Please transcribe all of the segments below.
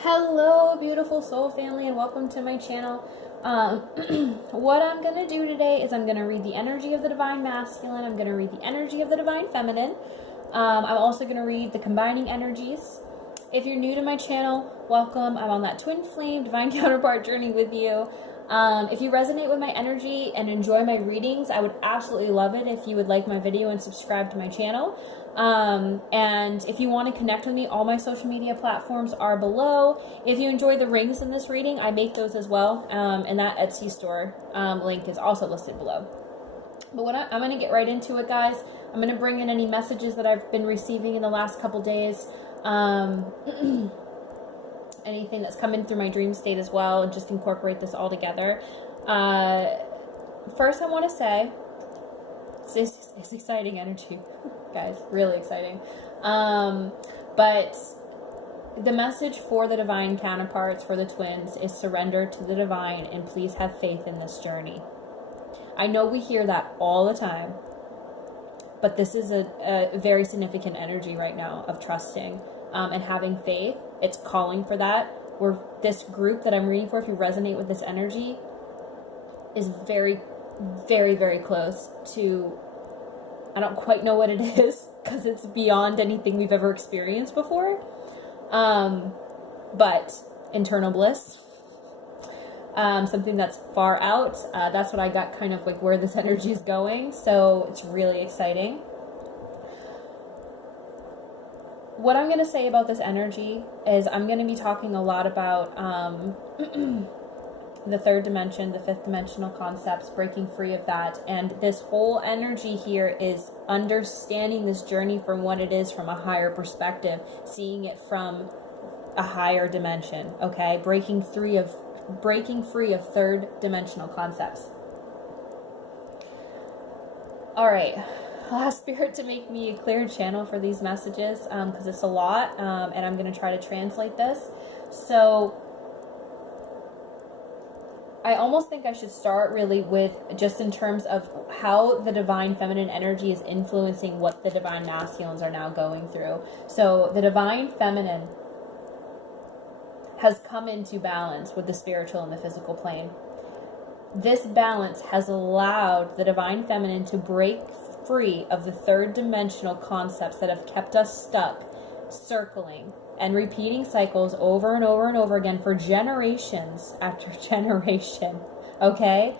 Hello, beautiful soul family, and welcome to my channel. What I'm going to do today is I'm going to read the energy of the Divine Masculine. I'm going to read the energy of the Divine Feminine. I'm also going to read the combining energies. If you're new to my channel, welcome. I'm on that twin flame, divine counterpart journey with you. If you resonate with my energy and enjoy my readings, I would absolutely love it if you would like my video and subscribe to my channel. And if you want to connect with me, all my social media platforms are below. If you enjoy the rings in this reading, I make those as well. And that Etsy store link is also listed below. But I'm going to get right into it, guys. I'm going to bring in any messages that I've been receiving in the last couple days. Anything that's come in through my dream state as well, and just incorporate this all together. First, I want to say, it's exciting energy, guys, really exciting. But the message for the divine counterparts, for the twins, is surrender to the divine and please have faith in this journey. I know we hear that all the time, but this is a very significant energy right now of trusting and having faith. It's calling for that. This group that I'm reading for, if you resonate with this energy, is very, very, very close to, I don't quite know what it is because it's beyond anything we've ever experienced before. But internal bliss, something that's far out. That's what I got, kind of like where this energy is going. So it's really exciting. What I'm going to say about this energy is I'm going to be talking a lot about the third dimension, the fifth dimensional concepts, breaking free of that. And this whole energy here is understanding this journey from what it is from a higher perspective, seeing it from a higher dimension, okay? Breaking free of third dimensional concepts. All right. I'll ask Spirit to make me a clear channel for these messages because it's a lot, and I'm going to try to translate this. So I almost think I should start really with just in terms of how the divine feminine energy is influencing what the divine masculines are now going through. So the divine feminine has come into balance with the spiritual and the physical plane. This balance has allowed the divine feminine to break free of the third dimensional concepts that have kept us stuck, circling and repeating cycles over and over and over again for generations after generation. Okay?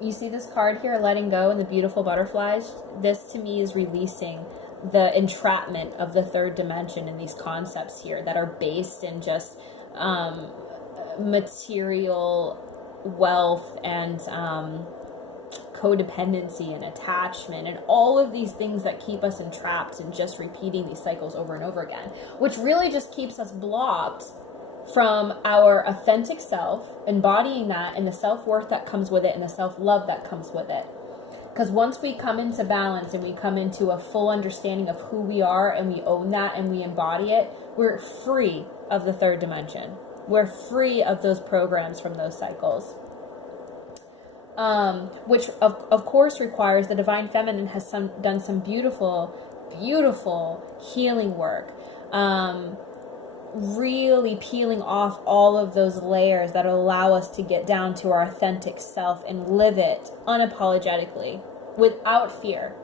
You see this card here, letting go, and the beautiful butterflies? This to me is releasing the entrapment of the third dimension in these concepts here that are based in just material wealth and codependency and attachment and all of these things that keep us entrapped and just repeating these cycles over and over again, which really just keeps us blocked from our authentic self, embodying that and the self-worth that comes with it and the self-love that comes with it. Because once we come into balance and we come into a full understanding of who we are and we own that and we embody it, we're free of the third dimension. We're free of those programs from those cycles. Which of course requires the divine feminine has done some beautiful, beautiful healing work. Really peeling off all of those layers that allow us to get down to our authentic self and live it unapologetically, without fear.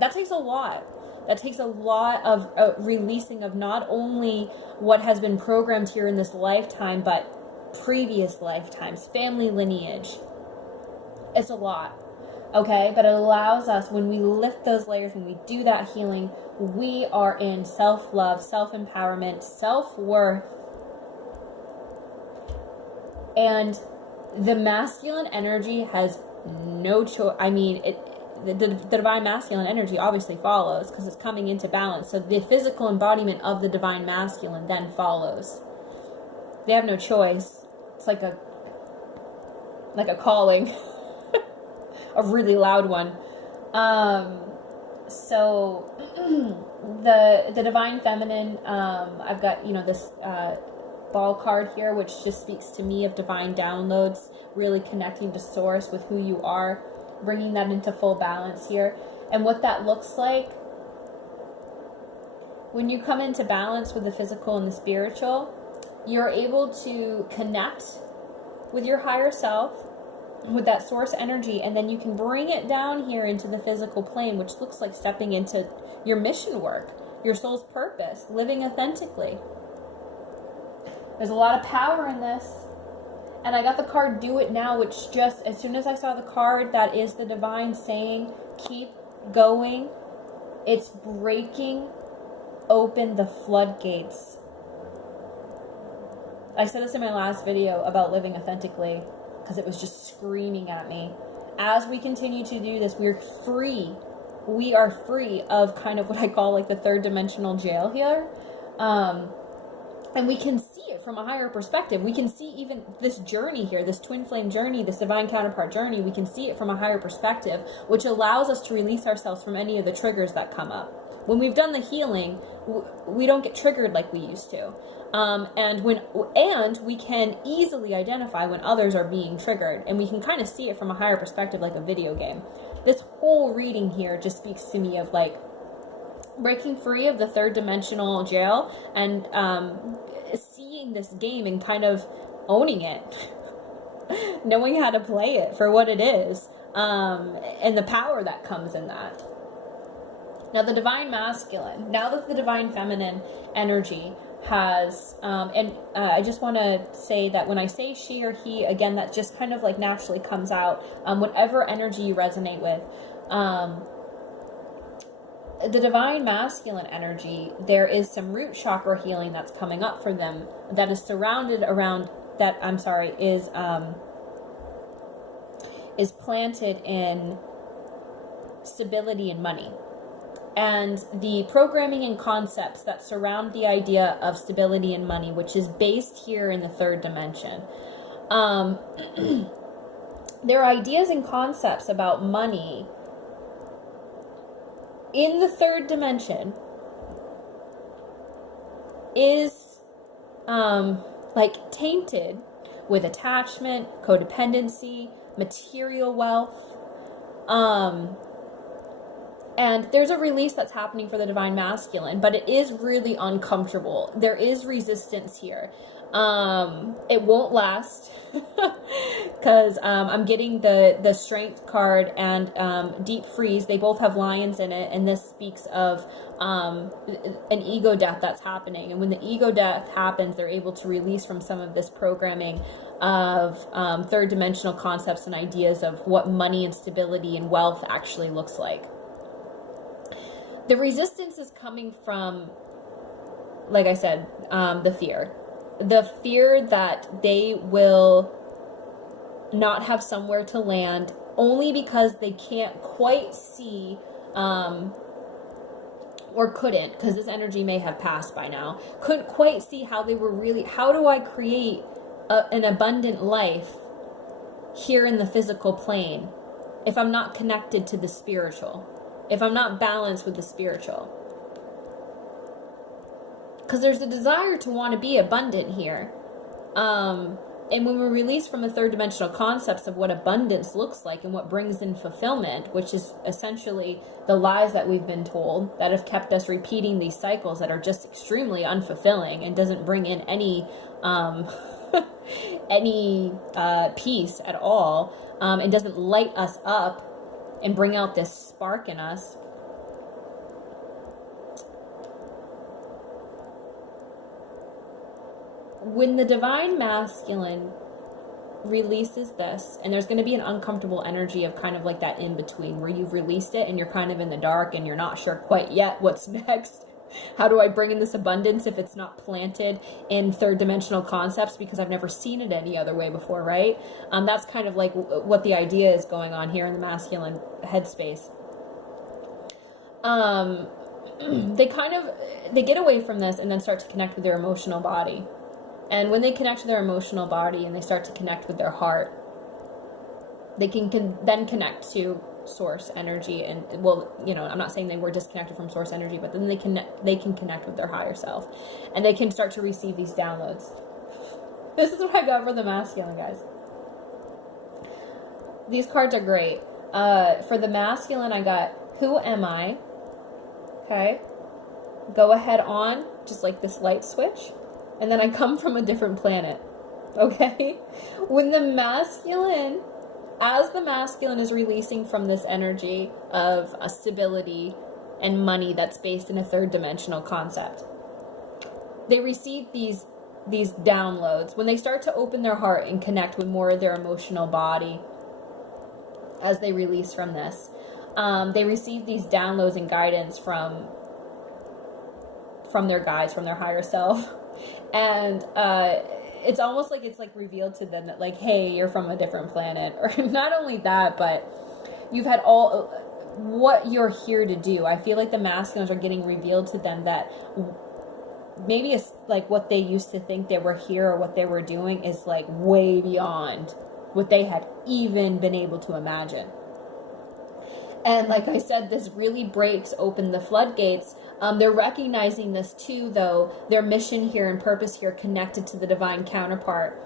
That takes a lot. That takes a lot of releasing of not only what has been programmed here in this lifetime, but previous lifetimes, family lineage. It's a lot, okay? But it allows us, when we lift those layers, when we do that healing, we are in self-love, self-empowerment, self-worth. And the masculine energy has no choice. I mean, the divine masculine energy obviously follows because it's coming into balance. So the physical embodiment of the divine masculine then follows. They have no choice. It's like a calling, a really loud one. So the divine feminine, I've got, this ball card here, which just speaks to me of divine downloads, really connecting to source with who you are, bringing that into full balance here. And what that looks like when you come into balance with the physical and the spiritual, you're able to connect with your higher self, with that source energy, and then you can bring it down here into the physical plane, which looks like stepping into your mission work, your soul's purpose, living authentically. There's a lot of power in this. And I got the card Do It Now, which just, as soon as I saw the card, that is the divine saying, keep going. It's breaking open the floodgates. I said this in my last video about living authentically because it was just screaming at me. As we continue to do this, we're free. We are free of kind of what I call like the third dimensional jail here. And we can see it from a higher perspective. We can see even this journey here, this twin flame journey, this divine counterpart journey, we can see it from a higher perspective, which allows us to release ourselves from any of the triggers that come up. When we've done the healing, we don't get triggered like we used to. And we can easily identify when others are being triggered, and we can kind of see it from a higher perspective, like a video game. This whole reading here just speaks to me of like breaking free of the third dimensional jail and seeing this game and kind of owning it, knowing how to play it for what it is, and the power that comes in that. Now the divine masculine, now that the divine feminine energy has, I just want to say that when I say she or he, again, that just kind of like naturally comes out, whatever energy you resonate with. The divine masculine energy, there is some root chakra healing that's coming up for them that is surrounded around, is planted in stability and money. And the programming and concepts that surround the idea of stability and money, which is based here in the third dimension. There are ideas and concepts about money in the third dimension is like tainted with attachment, codependency, material wealth. And there's a release that's happening for the divine masculine, but it is really uncomfortable. There is resistance here. It won't last because I'm getting the strength card and deep freeze. They both have lions in it, and this speaks of an ego death that's happening. And when the ego death happens, they're able to release from some of this programming of third dimensional concepts and ideas of what money and stability and wealth actually looks like. The resistance is coming from, like I said, the fear. The fear that they will not have somewhere to land only because they can't quite see, or couldn't, because this energy may have passed by now, couldn't quite see how they were really, how do I create an abundant life here in the physical plane if I'm not connected to the spiritual? If I'm not balanced with the spiritual. Because there's a desire to want to be abundant here. And when we release from the third dimensional concepts of what abundance looks like and what brings in fulfillment, which is essentially the lies that we've been told that have kept us repeating these cycles that are just extremely unfulfilling and doesn't bring in any peace at all, and doesn't light us up and bring out this spark in us. When the divine masculine releases this, and there's going to be an uncomfortable energy of kind of like that in between where you've released it and you're kind of in the dark and you're not sure quite yet what's next. How do I bring in this abundance if it's not planted in third dimensional concepts, because I've never seen it any other way before, right? That's kind of like what the idea is going on here in the masculine headspace. They get away from this and then start to connect with their emotional body. And when they connect to their emotional body and they start to connect with their heart, they can then connect to source energy. And well, you know, I'm not saying they were disconnected from source energy, but then they can connect with their higher self, and they can start to receive these downloads. This is what I got for the masculine, guys. These cards are great. For the masculine, I got Who Am I? Okay. go ahead on, just like this light switch, and then I come from a different planet, okay? When the masculine, as the masculine is releasing from this energy of a stability and money that's based in a third dimensional concept, they receive these downloads. When they start to open their heart and connect with more of their emotional body as they release from this, they receive these downloads and guidance from their guides, from their higher self. And it's almost like it's like revealed to them that, like, hey, you're from a different planet. Or not only that, but you've had all what you're here to do. I feel like the masculines are getting revealed to them that maybe it's like what they used to think they were here or what they were doing is like way beyond what they had even been able to imagine. And like I said, this really breaks open the floodgates. They're recognizing this too, though. Their mission here and purpose here connected to the divine counterpart.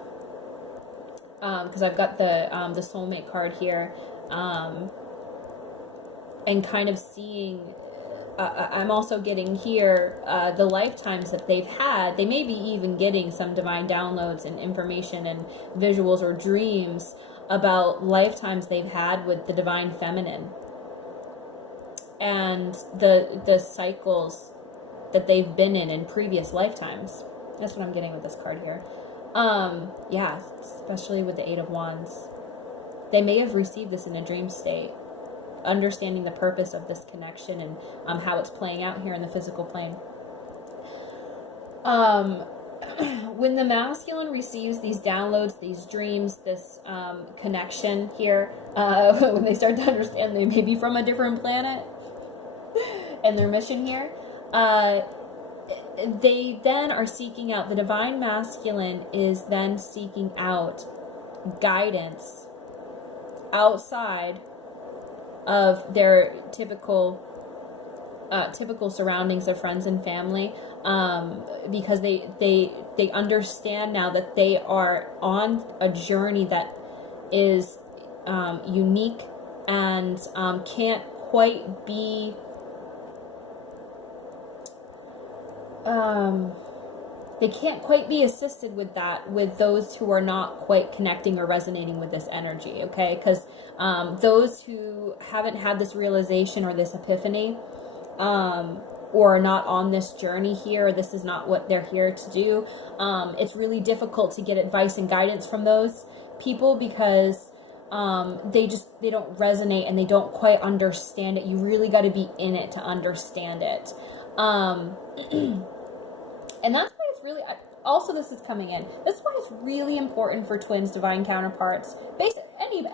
Because I've got the soulmate card here. And kind of seeing, I'm also getting here the lifetimes that they've had. They may be even getting some divine downloads and information and visuals or dreams about lifetimes they've had with the divine feminine. And the cycles that they've been in previous lifetimes. That's what I'm getting with this card here. Yeah, especially with the Eight of Wands. They may have received this in a dream state, understanding the purpose of this connection and how it's playing out here in the physical plane. When the masculine receives these downloads, these dreams, this connection here, when they start to understand they may be from a different planet, and their mission here, they then are seeking out, the divine masculine is then seeking out guidance outside of their typical surroundings of friends and family, because they understand now that they are on a journey that is unique and can't quite be they can't quite be assisted with that with those who are not quite connecting or resonating with this energy, okay? Because those who haven't had this realization or this epiphany, or are not on this journey here, or this is not what they're here to do, it's really difficult to get advice and guidance from those people because they don't resonate and they don't quite understand it. You really got to be in it to understand it. And that's why it's really, also this is coming in, this is why it's really important for twins, divine counterparts,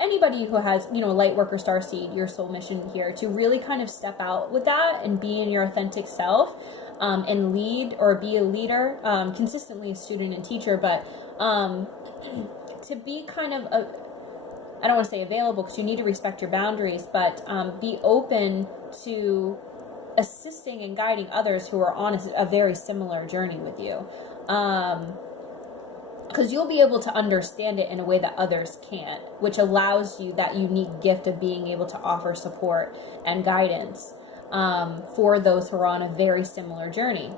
anybody who has, you know, Lightworker, Starseed, your soul mission here, to really kind of step out with that and be in your authentic self, and lead or be a leader, consistently a student and teacher, but to be kind of I don't want to say available because you need to respect your boundaries, but be open to assisting and guiding others who are on a very similar journey with you. Because you'll be able to understand it in a way that others can't, which allows you that unique gift of being able to offer support and guidance for those who are on a very similar journey.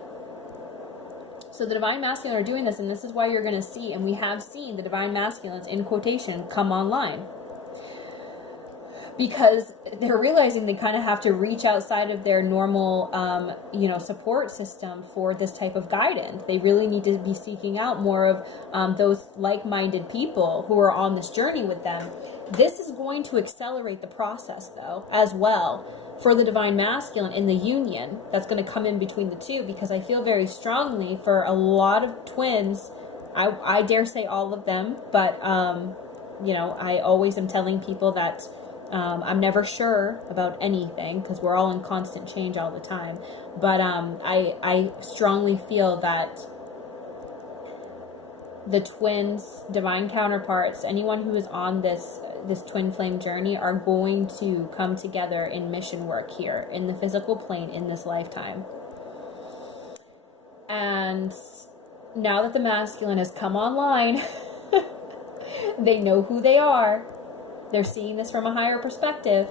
So the divine masculine are doing this, and this is why you're going to see, and we have seen the divine masculines, in quotation, come online. Because they're realizing they kind of have to reach outside of their normal, support system for this type of guidance. They really need to be seeking out more of those like-minded people who are on this journey with them. This is going to accelerate the process, though, as well, for the divine masculine in the union that's going to come in between the two, because I feel very strongly for a lot of twins, I dare say all of them, but, I always am telling people that I'm never sure about anything because we're all in constant change all the time. But I strongly feel that the twins, divine counterparts, anyone who is on this twin flame journey are going to come together in mission work here in the physical plane in this lifetime. And now that the masculine has come online, they know who they are. They're seeing this from a higher perspective.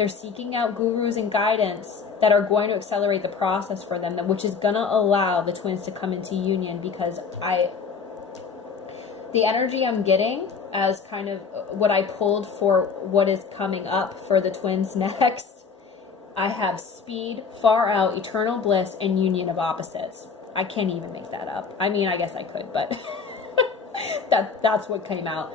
they're seeking out gurus and guidance that are going to accelerate the process for them, which is going to allow the twins to come into union, because the energy I'm getting as kind of what I pulled for what is coming up for the twins next, I have speed, far out, eternal bliss, and union of opposites. I can't even make that up. I mean, I guess I could, but that's what came out.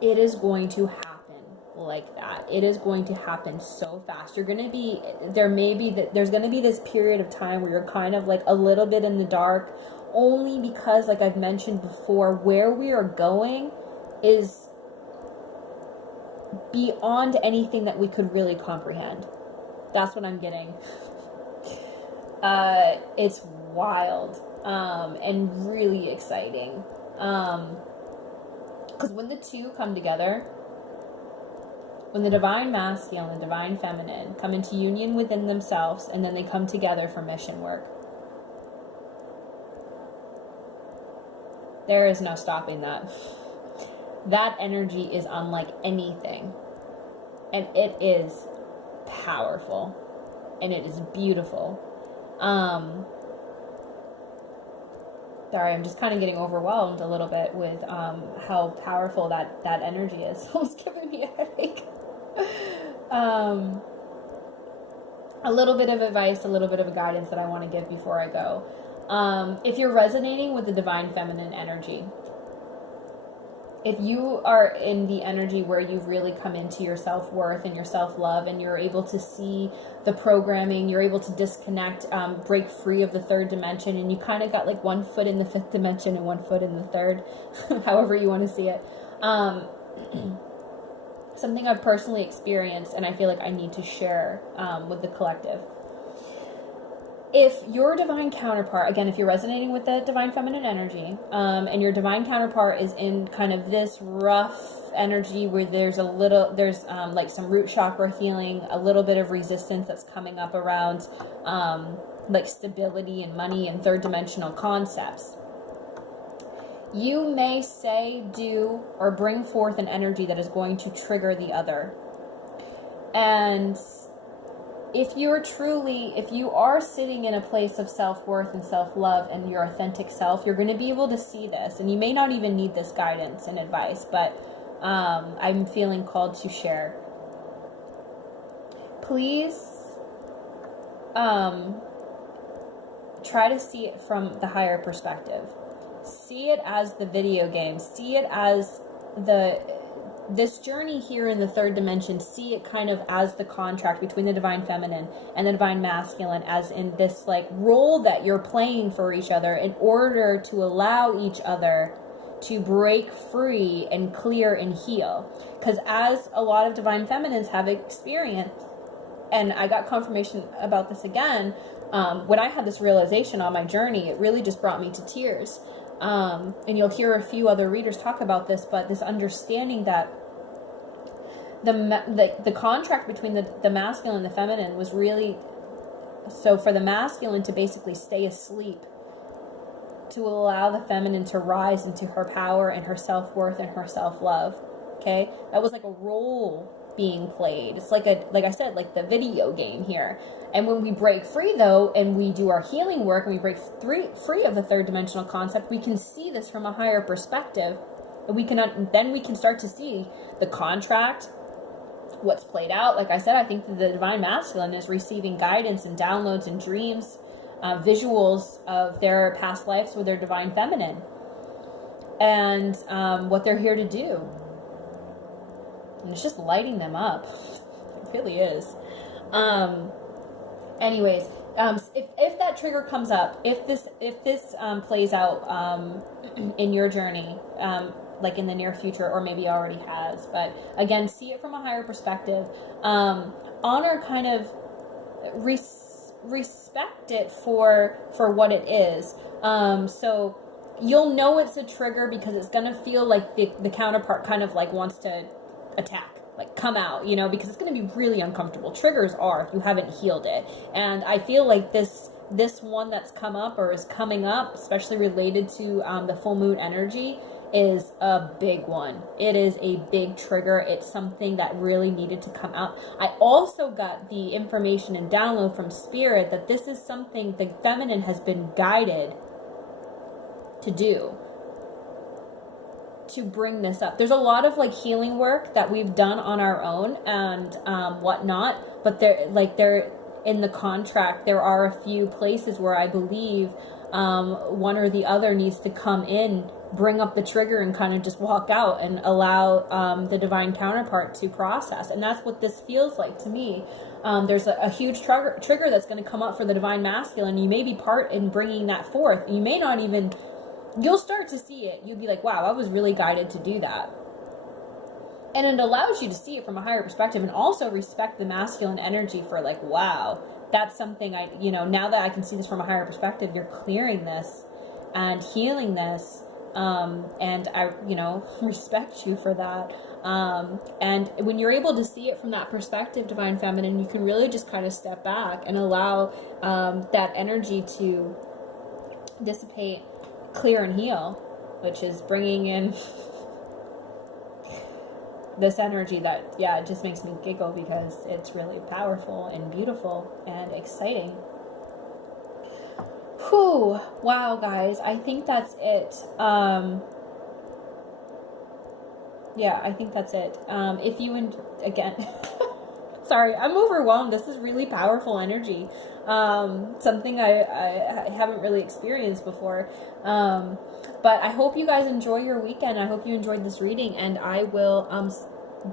It is going to happen like that. It is going to happen so fast. There's going to be this period of time where you're kind of like a little bit in the dark, only because, like I've mentioned before, where we are going is beyond anything that we could really comprehend. That's what I'm getting. It's wild, and really exciting. Because when the two come together, when the divine masculine and divine feminine come into union within themselves, and then they come together for mission work, there is no stopping that. That energy is unlike anything. And it is powerful. And it is beautiful. Sorry, I'm just kind of getting overwhelmed a little bit with how powerful that energy is. It's giving me a headache. A little bit of advice, a little bit of a guidance that I want to give before I go. If you're resonating with the divine feminine energy, if you are in the energy where you've really come into your self-worth and your self-love, and you're able to see the programming, you're able to disconnect, break free of the third dimension, and you kind of got like 1 foot in the fifth dimension and 1 foot in the third, however you want to see it. Something I've personally experienced, and I feel like I need to share with the collective. If your divine counterpart, again, if you're resonating with the divine feminine energy, and your divine counterpart is in kind of this rough energy where there's like some root chakra healing, a little bit of resistance that's coming up around like stability and money and third dimensional concepts, you may say, do, or bring forth an energy that is going to trigger the other. And if you are sitting in a place of self-worth and self-love and your authentic self, you're going to be able to see this. And you may not even need this guidance and advice, but I'm feeling called to share. Please try to see it from the higher perspective. See it as the video game. See it as this journey here in the third dimension. See it kind of as the contract between the divine feminine and the divine masculine, as in this like role that you're playing for each other in order to allow each other to break free and clear and heal. Because as a lot of divine feminines have experienced, and I got confirmation about this again, when I had this realization on my journey, it really just brought me to tears. And you'll hear a few other readers talk about this, but this understanding that the contract between the masculine and the feminine was really so for the masculine to basically stay asleep, to allow the feminine to rise into her power and her self-worth and her self-love. Okay, that was like a role being played. It's like I said, like the video game here. And when we break free, though, and we do our healing work, and we break free of the third dimensional concept, we can see this from a higher perspective. And then we can start to see the contract, what's played out. Like I said, I think that the divine masculine is receiving guidance and downloads and dreams, visuals of their past lives with their divine feminine, and what they're here to do. And it's just lighting them up. It really is. Anyways, if that trigger comes up, if this plays out in your journey, like in the near future, or maybe already has, but again, see it from a higher perspective. Honor, kind of respect it for what it is. So you'll know it's a trigger because it's gonna feel like the counterpart kind of like wants to attack, like come out, because it's going to be really uncomfortable. Triggers are, if you haven't healed it. And I feel like this one that's come up or is coming up, especially related to the full moon energy, is a big one. It is a big trigger. It's something that really needed to come out. I also got the information and download from Spirit that this is something the feminine has been guided to do, to bring this up. There's a lot of like healing work that we've done on our own and whatnot, but there in the contract there are a few places where I believe one or the other needs to come in, bring up the trigger, and kind of just walk out and allow the divine counterpart to process. And that's what this feels like to me. There's a huge trigger that's going to come up for the divine masculine. You may be part in bringing that forth. You may not even, you'll start to see it. You'll be like, wow, I was really guided to do that. And it allows you to see it from a higher perspective and also respect the masculine energy for like, wow, that's something now that I can see this from a higher perspective, you're clearing this and healing this. And I, respect you for that. And when you're able to see it from that perspective, divine feminine, you can really just kind of step back and allow, that energy to dissipate, clear, and heal, which is bringing in this energy that, it just makes me giggle because it's really powerful and beautiful and exciting. Whew. Wow, guys. I think that's it. I think that's it. If you, again, sorry, I'm overwhelmed. This is really powerful energy. Something I haven't really experienced before. But I hope you guys enjoy your weekend. I hope you enjoyed this reading, and I will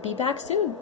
be back soon.